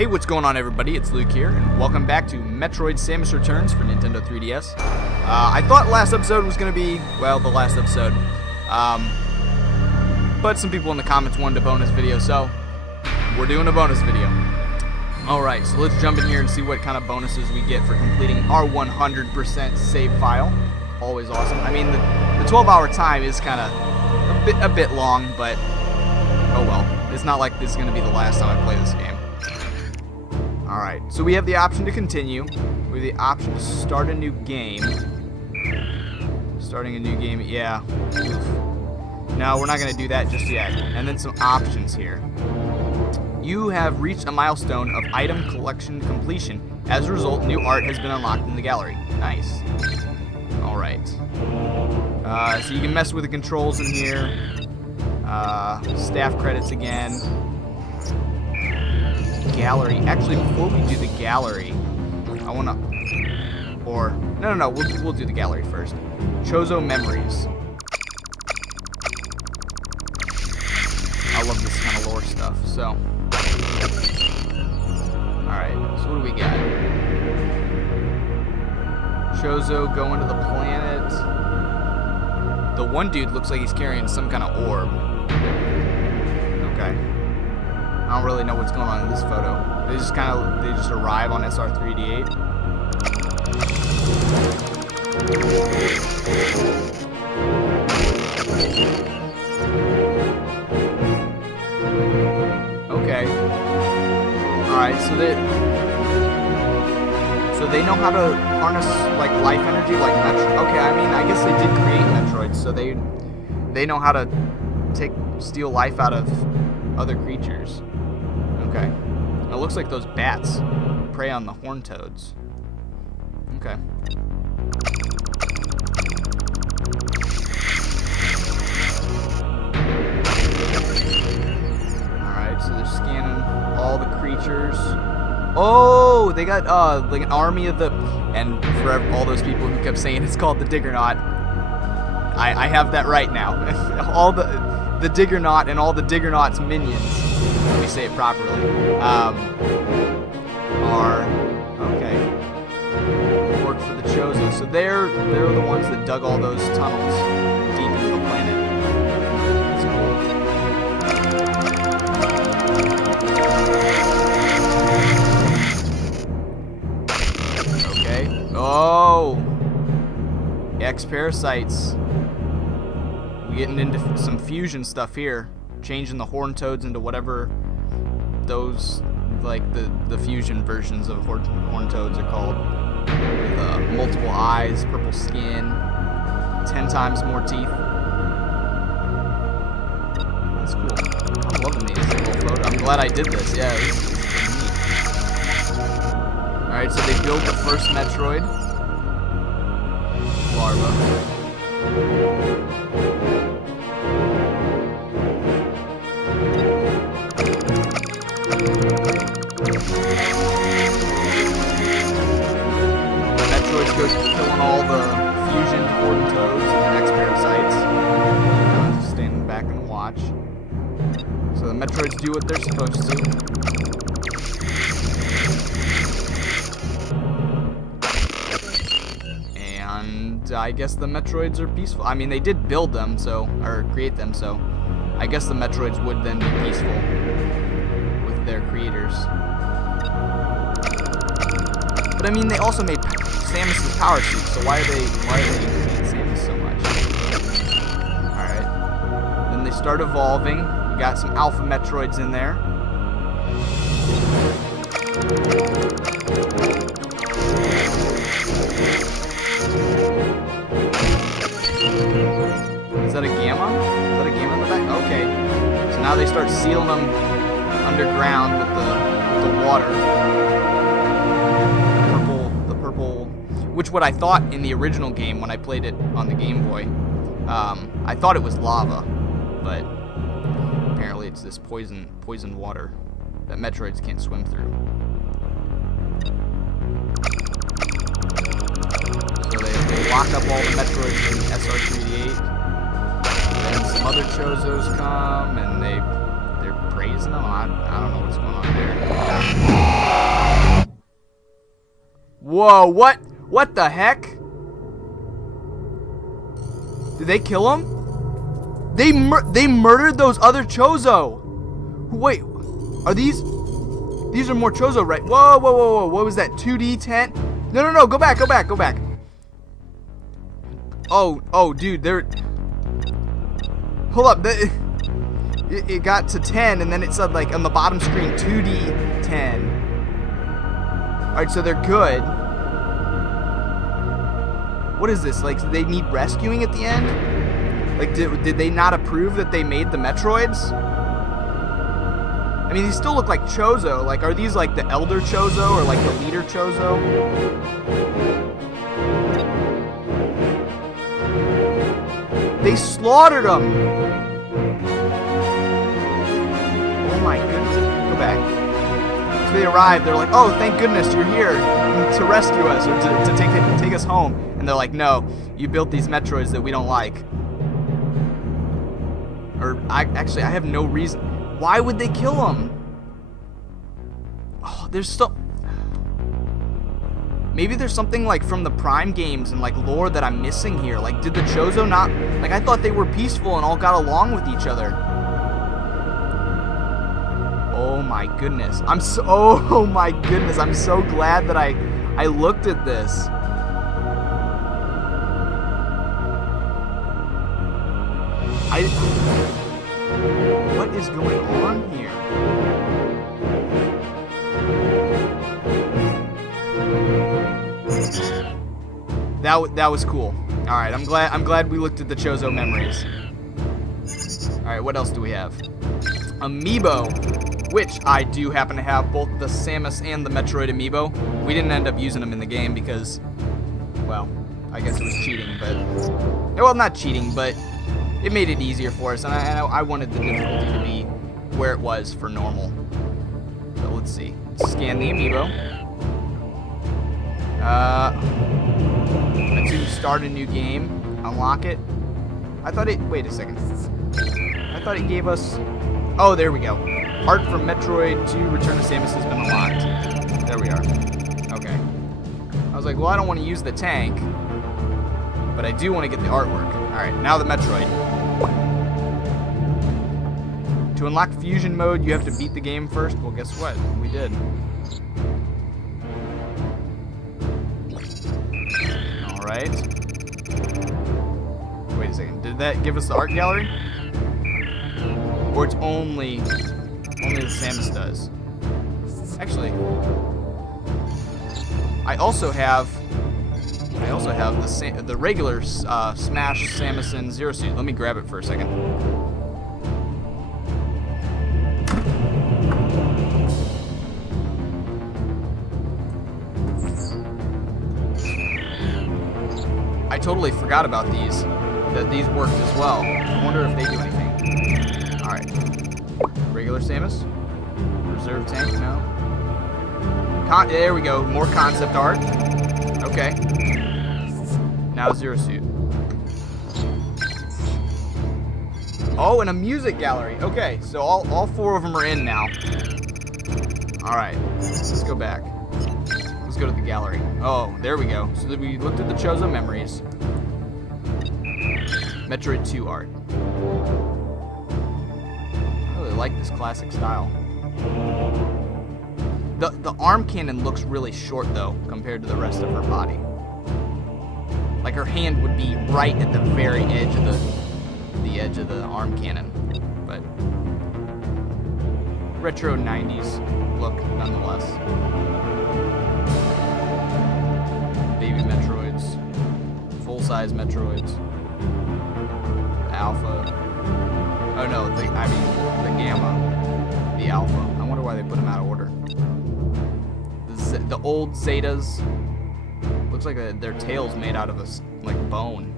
Hey, what's going on, everybody? It's Luke here, and welcome back to Metroid Samus Returns for Nintendo 3DS. I thought last episode was going to be, well, the last episode. But some people in the comments wanted a bonus video, so we're doing a bonus video. Alright, so let's jump in here and see what kind of bonuses we get for completing our 100% save file. Always awesome. I mean, the 12-hour time is kind of a bit long, but oh well. It's not like this is going to be the last time I play this game. Alright, so we have the option to continue. We have the option to start a new game. Starting a new game, yeah. No, we're not going to do that just yet. And then some options here. You have reached a milestone of item collection completion. As a result, new art has been unlocked in the gallery. Nice. Alright. So you can mess with the controls in here. Staff credits again. Gallery. Actually, before we do the gallery, I want to... Or... No. We'll do the gallery first. Chozo memories. I love this kind of lore stuff, so... Alright, so what do we got? Chozo going to the planet. The one dude looks like he's carrying some kind of orb. Okay. I don't really know what's going on in this photo. They just arrive on SR3D8. Okay. Alright, so they know how to harness like life energy like Metroid. Okay, I mean, I guess they did create Metroid, so they know how to steal life out of other creatures. Okay. It looks like those bats prey on the horn toads. Okay. Alright, so they're scanning all the creatures. Oh, they got like an army of the... And for all those people who kept saying it's called the Diggernaut, I have that right now. All the Diggernaut and all the Diggernaut's minions, let me say it properly, are... Okay. Work for the Chozo. So they're the ones that dug all those tunnels deep into the planet. That's cool. Okay. Oh! X-Parasites. We're getting into some fusion stuff here. Changing the horn toads into whatever those, like, the fusion versions of horn toads are called. With multiple eyes, purple skin, 10 times more teeth. That's cool. I'm loving these little photos. I'm glad I did this. Yeah, this is neat. Alright, so they built the first Metroid. Larva. Metroid's go killing all the fusion horn toads and X-Parasites. Just standing back and watch. So the Metroids do what they're supposed to. And I guess the Metroids are peaceful. I mean, they did build them, or create them, so I guess the Metroids would then be peaceful with their creators. But I mean, they also made Samus' power suit, so why are they hating Samus so much? Alright. Then they start evolving. We got some Alpha Metroids in there. Is that a Gamma? Is that a Gamma in the back? Okay. So now they start sealing them underground with the water. Which what I thought in the original game when I played it on the Game Boy, I thought it was lava, but apparently it's this poison water that Metroids can't swim through. So they lock up all the Metroids in SR3D8, and then some other Chozos come, and they're grazing them? I don't know what's going on there. Whoa, what? What the heck? Did they kill him? They murdered those other Chozo. Wait, are these are more Chozo, right? Whoa, whoa, whoa, whoa. What was that? 2D tent? No. Go back. Oh, dude, they're... Hold up. It got to 10, and then it said, like, on the bottom screen, 2D 10. Alright, so they're good. What is this? Like, they need rescuing at the end? Like, did they not approve that they made the Metroids? I mean, these still look like Chozo. Like, are these, like, the Elder Chozo or, like, the Leader Chozo? They slaughtered them! Oh my goodness. Go back. So they arrived. They're like, oh, thank goodness you're here to rescue us or to take us home. And they're like, no, you built these Metroids that we don't like. Or, I have no reason. Why would they kill him? Oh, there's still... Maybe there's something, like, from the Prime games and, like, lore that I'm missing here. Like, did the Chozo not... Like, I thought they were peaceful and all got along with each other. Oh, my goodness. Oh, my goodness. I'm so glad that I looked at this. What is going on here? That was cool. All right, I'm glad we looked at the Chozo memories. All right, what else do we have? Amiibo, which I do happen to have both the Samus and the Metroid Amiibo. We didn't end up using them in the game because, well, I guess it was cheating, but well, not cheating, but it made it easier for us, and I wanted the difficulty to be where it was for normal. So let's see. Scan the Amiibo. To start a new game, unlock it. Wait a second. I thought it gave us, oh, there we go. Art from Metroid 2 Return to Samus has been unlocked. There we are. Okay. I was like, well, I don't want to use the tank, but I do want to get the artwork. Alright, now the Metroid. To unlock fusion mode, you have to beat the game first. Well, guess what? We did. Alright. Wait a second. Did that give us the art gallery? Or it's only the Samus does? Actually, I also have the regular Smash Samus and Zero Suit. Let me grab it for a second. I totally forgot about these. That these worked as well. I wonder if they do anything. Alright. Regular Samus. Reserve tank, no. There we go. More concept art. Okay. Now Zero Suit. Oh, and a music gallery. Okay, so all four of them are in now. Alright. Let's go back. Let's go to the gallery. Oh, there we go. So we looked at the Chozo memories. Metroid 2 art. I really like this classic style. The arm cannon looks really short though, compared to the rest of her body. Like her hand would be right at the very edge of the arm cannon. But retro 90s look nonetheless. Baby Metroids. Full-size Metroids. Alpha. Oh no, the Gamma. The Alpha. I wonder why they put them out of order. The old Zetas. Looks like their tail's made out of like bone.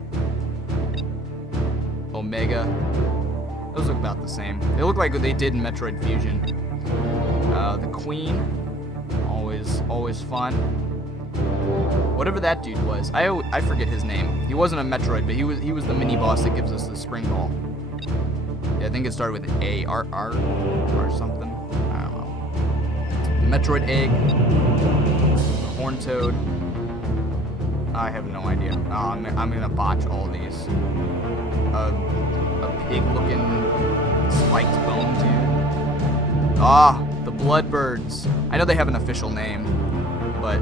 Omega. Those look about the same. They look like what they did in Metroid Fusion. The Queen. Always fun. Whatever that dude was, I forget his name. He wasn't a Metroid, but he was the mini boss that gives us the spring ball. Yeah, I think it started with A, R something. I don't know. Metroid egg. Horn toad. I have no idea. I'm gonna botch all these. A pig-looking spiked bone dude. Ah, the blood birds. I know they have an official name, but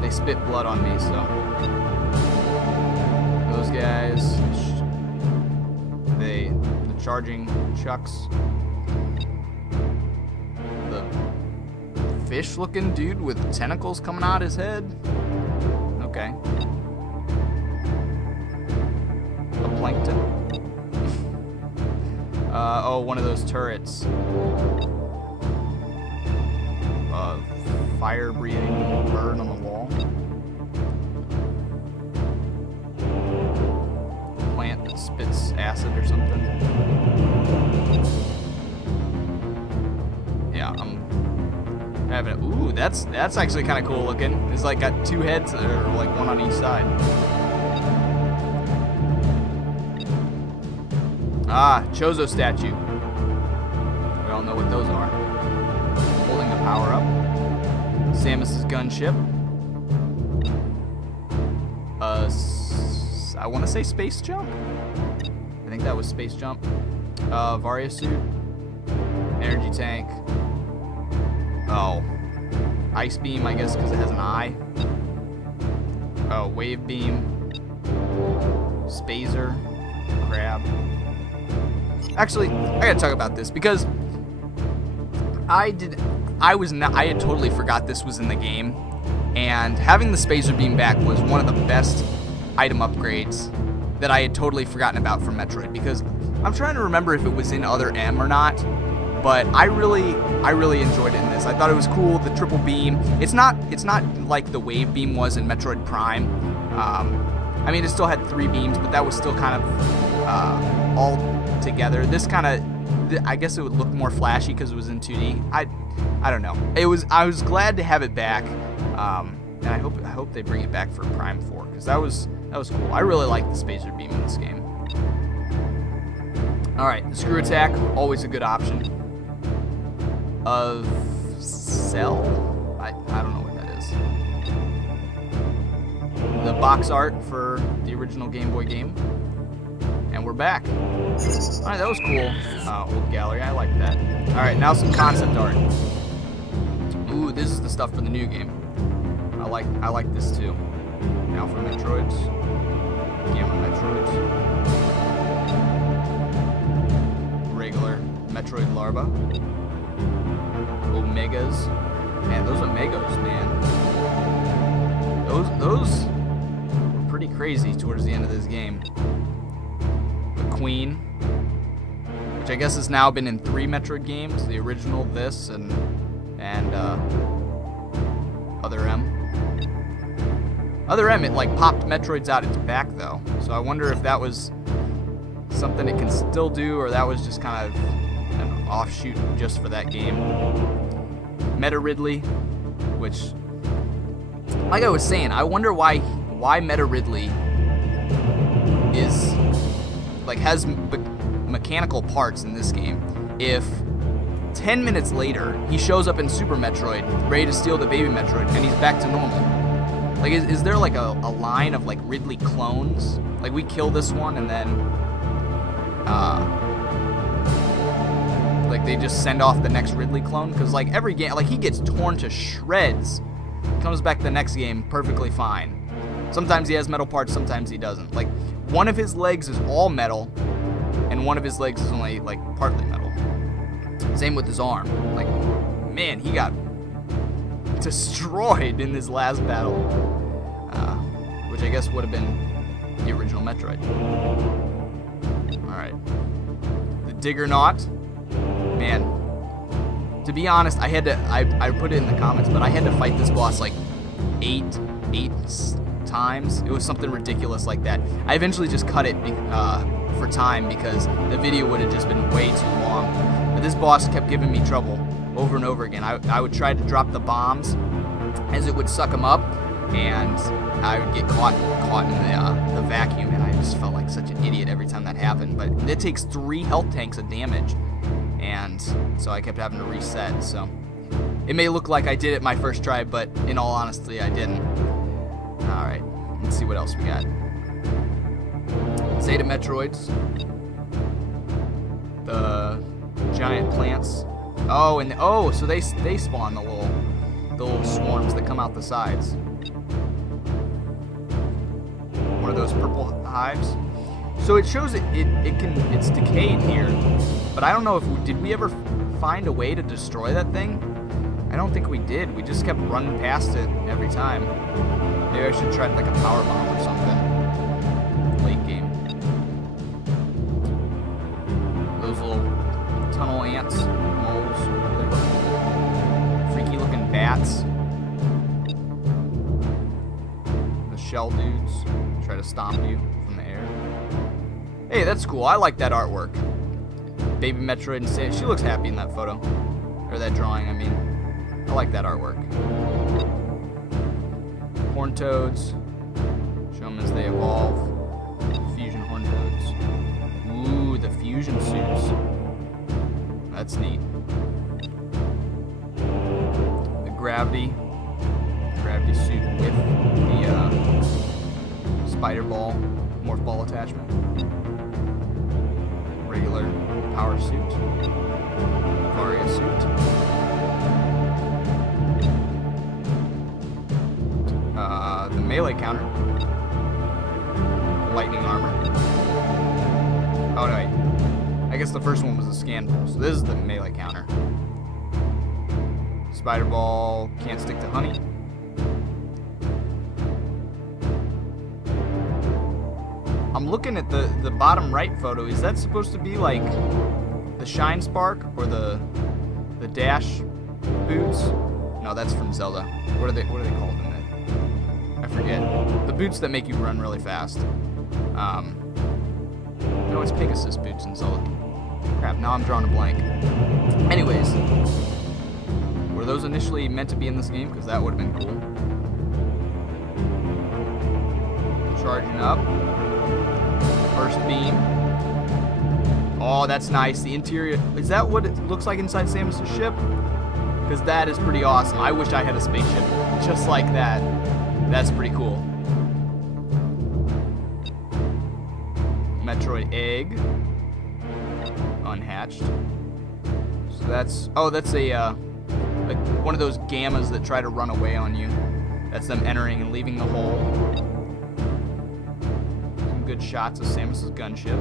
they spit blood on me, so those guys. The charging chucks. The fish-looking dude with tentacles coming out his head. Okay. A plankton. Oh, one of those turrets. Fire-breathing bird on the wall. Plant that spits acid or something. Yeah, I'm having it. Ooh, that's actually kind of cool looking. It's like got two heads, or like one on each side. Ah, Chozo statue. We all know what those are. Holding the power up. Samus's gunship. I want to say space jump. I think that was space jump. Varia suit. Energy tank. Oh. Ice beam, I guess, because it has an eye. Oh, wave beam. Spazer. Crab. Actually, I gotta talk about this because I had totally forgot this was in the game, and having the spazer beam back was one of the best item upgrades that I had totally forgotten about from Metroid, because I'm trying to remember if it was in Other M or not, but I really enjoyed it in this. I thought it was cool, the triple beam. It's not like the wave beam was in Metroid Prime. I mean, it still had 3 beams, but that was still kind of all together. This kind of, I guess it would look more flashy because it was in 2D. I don't know. I was glad to have it back, and I hope they bring it back for Prime 4, because that was cool. I really like the spacer beam in this game. All right, the screw attack, always a good option. Of Cell, I don't know what that is. The box art for the original Game Boy game. And we're back. Alright, that was cool. Old gallery, I like that. Alright, now some concept art. Ooh, this is the stuff for the new game. I like this too. Now for Metroids. Gamma Metroids. Regular Metroid larva. Omegas. Man, those Omegos, man. Those were pretty crazy towards the end of this game. Queen, which I guess has now been in 3 Metroid games, the original, this, and Other M. Other M, it like popped Metroids out its back though, so I wonder if that was something it can still do, or that was just kind of an offshoot just for that game. Meta Ridley, which, like I was saying, I wonder why Meta Ridley is like has mechanical parts in this game. If 10 minutes later he shows up in Super Metroid ready to steal the baby Metroid and he's back to normal, like is there like a line of like Ridley clones, like we kill this one and then like they just send off the next Ridley clone? Because like every game, like he gets torn to shreds, comes back the next game perfectly fine. Sometimes he has metal parts, sometimes he doesn't. Like one of his legs is all metal, and one of his legs is only like partly metal. Same with his arm. Like, man, he got destroyed in this last battle, which I guess would have been the original Metroid. All right, the Diggernaut. Man, to be honest, I put it in the comments, but I had to fight this boss like eight times. It was something ridiculous like that. I eventually just cut it for time because the video would have just been way too long. But this boss kept giving me trouble over and over again. I would try to drop the bombs as it would suck them up, and I would get caught in the vacuum, and I just felt like such an idiot every time that happened. But it takes 3 health tanks of damage, and so I kept having to reset. So it may look like I did it my first try, but in all honesty, I didn't. Alright, let's see what else we got. Zeta Metroids. The giant plants. Oh, and so they spawn the little swarms that come out the sides. One of those purple hives. So it shows it's decayed here, but I don't know if did we ever find a way to destroy that thing? I don't think we did. We just kept running past it every time. Maybe I should try like a power bomb or something. Late game. Those little tunnel ants, moles, freaky looking bats. The shell dudes try to stomp you from the air. Hey, that's cool. I like that artwork. Baby Metroid and Samus. She looks happy in that photo. Or that drawing, I mean. I like that artwork. Horn toads. Show them as they evolve. Fusion horn toads. Ooh, the fusion suits. That's neat. The gravity suit with the spider ball, morph ball attachment. Regular power suit. Varia suit. The melee counter. Lightning armor. Oh no, wait. I guess the first one was a scan pulse. So this is the melee counter. Spider ball can't stick to honey. I'm looking at the bottom right photo. Is that supposed to be like the Shine Spark or the Dash boots? No, that's from Zelda. What are they called in it? I forget. The boots that make you run really fast. No, it's Pegasus boots in Zelda. Crap, now I'm drawing a blank. Anyways, were those initially meant to be in this game? Because that would have been cool. Charging up. First beam. Oh, that's nice. The interior. Is that what it looks like inside Samus' ship? Because that is pretty awesome. I wish I had a spaceship just like that. That's pretty cool. Metroid egg. Unhatched. So that's a like one of those gammas that try to run away on you. That's them entering and leaving the hole. Some good shots of Samus' gunship,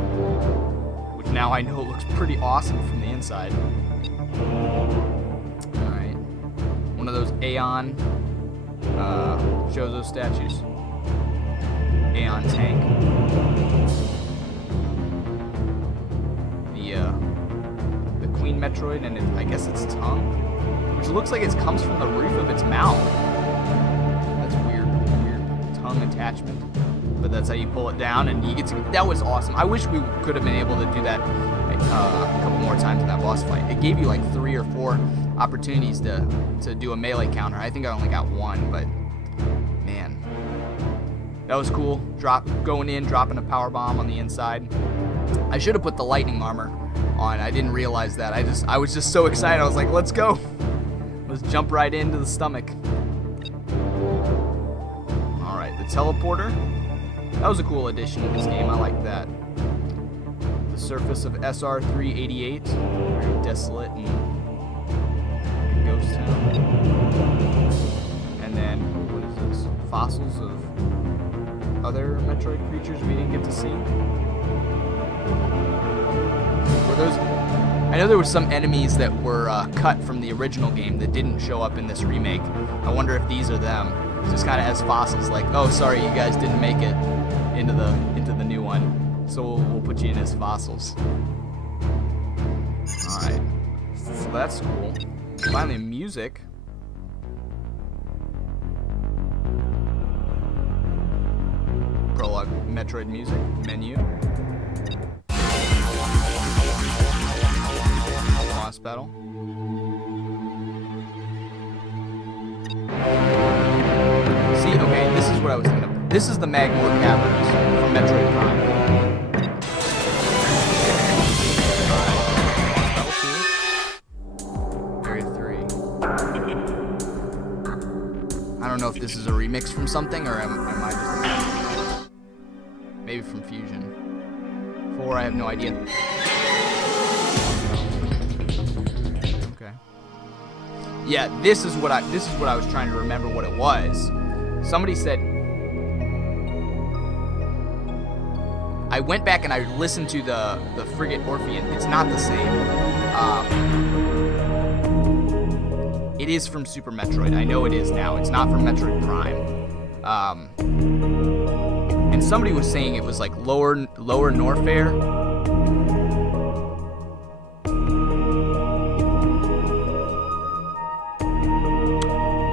which now I know looks pretty awesome from the inside. Alright. One of those Aeon Chozo statues. Aeon tank. The Queen Metroid, and I guess its tongue, which looks like it comes from the roof of its mouth. That's weird tongue attachment. But that's how you pull it down, and you get to. That was awesome. I wish we could have been able to do that a couple more times in that boss fight. It gave you like 3 or 4 opportunities to do a melee counter. I think I only got 1, but man, that was cool. Going in, dropping a power bomb on the inside. I should have put the lightning armor on. I didn't realize that. I was just so excited. I was like, let's go. Let's jump right into the stomach. All right, the teleporter. That was a cool addition to this game. I like that. The surface of SR388. Very desolate and ghost town. And then, what is this? Fossils of other Metroid creatures we didn't get to see. Were those? I know there were some enemies that were cut from the original game that didn't show up in this remake. I wonder if these are them. Just kind of as fossils, like, oh, sorry, you guys didn't make it into the new one, so we'll put you in as fossils. All right, so that's cool. Finally, music. Prologue, Metroid music menu. Boss battle. See, okay, this is what I was thinking of. This is the Magmore Caverns from Metroid Prime. don't know if this is a remix from something, or am I just imagining it? Maybe from Fusion 4. I have no idea. Okay. Yeah, this is what I was trying to remember what it was. Somebody said, I went back and I listened to the Frigate Orphean. It's not the same. It is from Super Metroid. I know it is now. It's not from Metroid Prime. And somebody was saying it was like lower Norfair.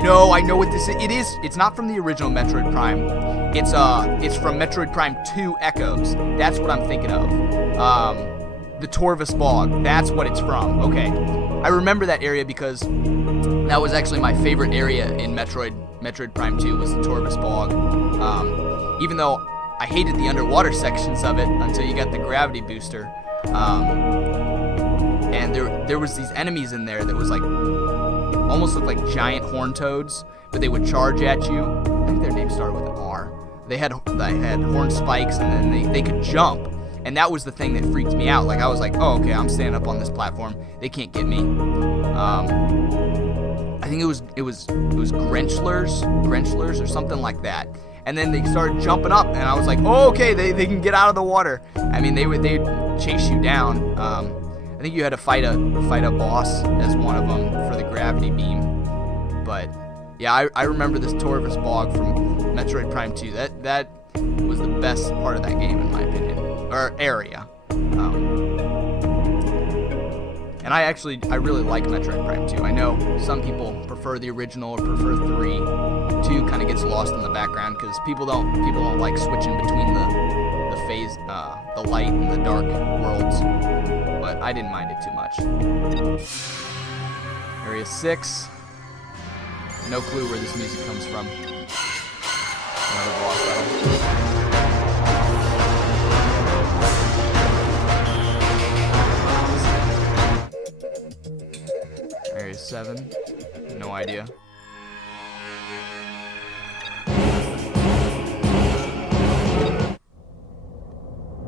No, I know what this is. It's not from the original Metroid Prime. It's from Metroid Prime 2 Echoes. That's what I'm thinking of. The Torvus Bog. That's what it's from. Okay. I remember that area because that was actually my favorite area in Metroid Prime 2 was the Torvus Bog. Even though I hated the underwater sections of it until you got the gravity booster. And there was these enemies in there that was like almost looked like giant horn toads, but they would charge at you. I think their name started with an R. They had horn spikes, and then they could jump, and that was the thing that freaked me out. Like I was like, oh, okay, I'm standing up on this platform. They can't get me. I think it was Grenchlers or something like that. And then they started jumping up, and I was like, oh, okay, they can get out of the water. I mean, they'd chase you down. I think you had to fight a boss as one of them for the gravity beam. But yeah, I remember this Torvus Bog from Metroid Prime 2. That was the best part of that game, in my opinion, or area. And I really like Metroid Prime 2. I know some people prefer the original or prefer 3. 2 kind of gets lost in the background because people don't like switching between the phase, the light and the dark worlds. But I didn't mind it too much. Area 6. No clue where this music comes from. Another boss battle. Area 7. No idea.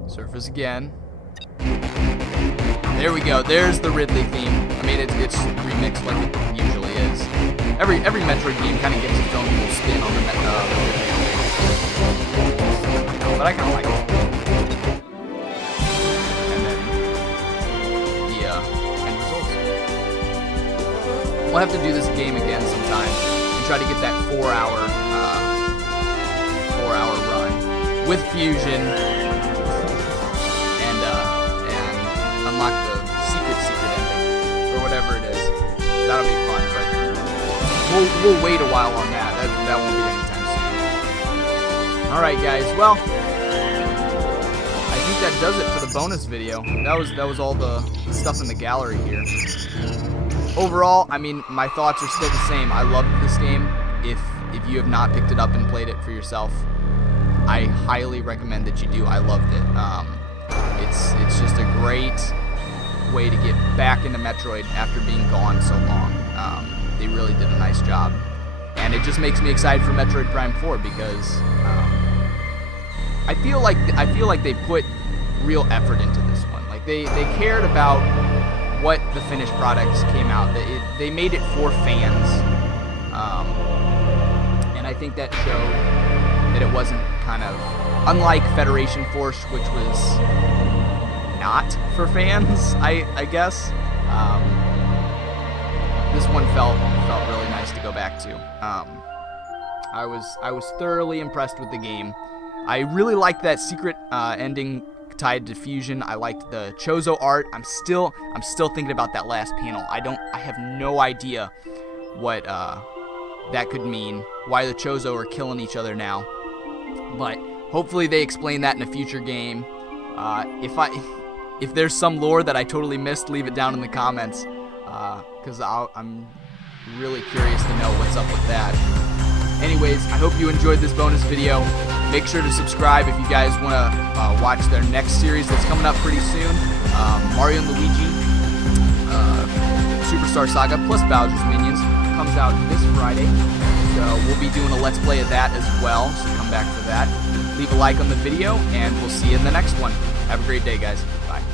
Surface again. There we go. There's the Ridley theme. I mean, it's remixed like it usually is. Every Metroid game kind of gets its own little spin on the Ridley theme. But I kind of like it. And then the end results. We'll have to do this game again sometime and try to get that 4-hour run with Fusion. Unlock the secret ending, or whatever it is. That'll be fun, but we'll wait a while on that. That won't be anytime soon. Alright guys, well, I think that does it for the bonus video. That was all the stuff in the gallery here. Overall, I mean, my thoughts are still the same. I loved this game. If you have not picked it up and played it for yourself, I highly recommend that you do. I loved it. It's just a great way to get back into Metroid after being gone so long. They really did a nice job, and it just makes me excited for Metroid Prime 4 because I feel like they put real effort into this one. Like they cared about what the finished products came out. They made it for fans, and I think that showed that it wasn't kind of unlike Federation Force, which was not for fans, I guess. This one felt really nice to go back to. I was thoroughly impressed with the game. I really liked that secret ending tied to Fusion. I liked the Chozo art. I'm still thinking about that last panel. I have no idea what that could mean. Why the Chozo are killing each other now, but hopefully they explain that in a future game. If there's some lore that I totally missed, leave it down in the comments, because I'm really curious to know what's up with that. Anyways, I hope you enjoyed this bonus video. Make sure to subscribe if you guys want to watch their next series that's coming up pretty soon. Mario and Luigi Superstar Saga plus Bowser's Minions comes out this Friday. So we'll be doing a Let's Play of that as well, so come back for that. Leave a like on the video, and we'll see you in the next one. Have a great day, guys. Bye.